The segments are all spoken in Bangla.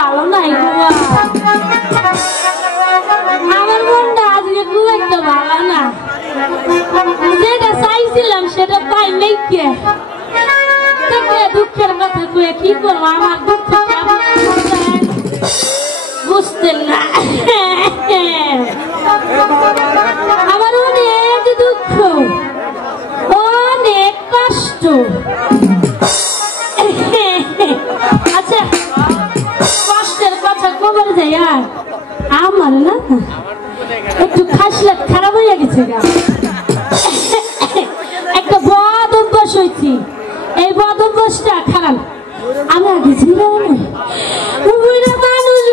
ভালো নাই বাবা আমার মনটা আজকে খুব একটা ভালো না যেটা চাইছিলাম সেটা পাই নাই কে দুঃখের কথা কয়ে কি করবো আমার দুঃখ বুঝতেন না আমার অনেক দুঃখ অনেক কষ্ট আচ্ছা কষ্টের কথা কবর যায় আর আমার না একটু খাসলে খারাপ হয়ে গেছে গা একটা বদ অভ্যাস হয়েছি এই বদ অভ্যাসটা খারাপ আমি আগে ছিলাম মানুষ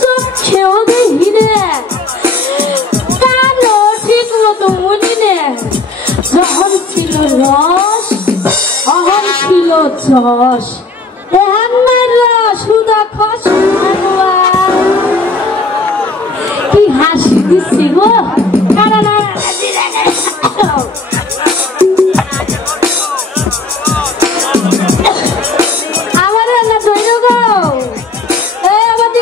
চোখেও দেখি রে কানও ঠিক মতো মনি নে যখন ছিল রস অহন ছিল যশ সুদা খস কি হাসি দিচ্ছি গো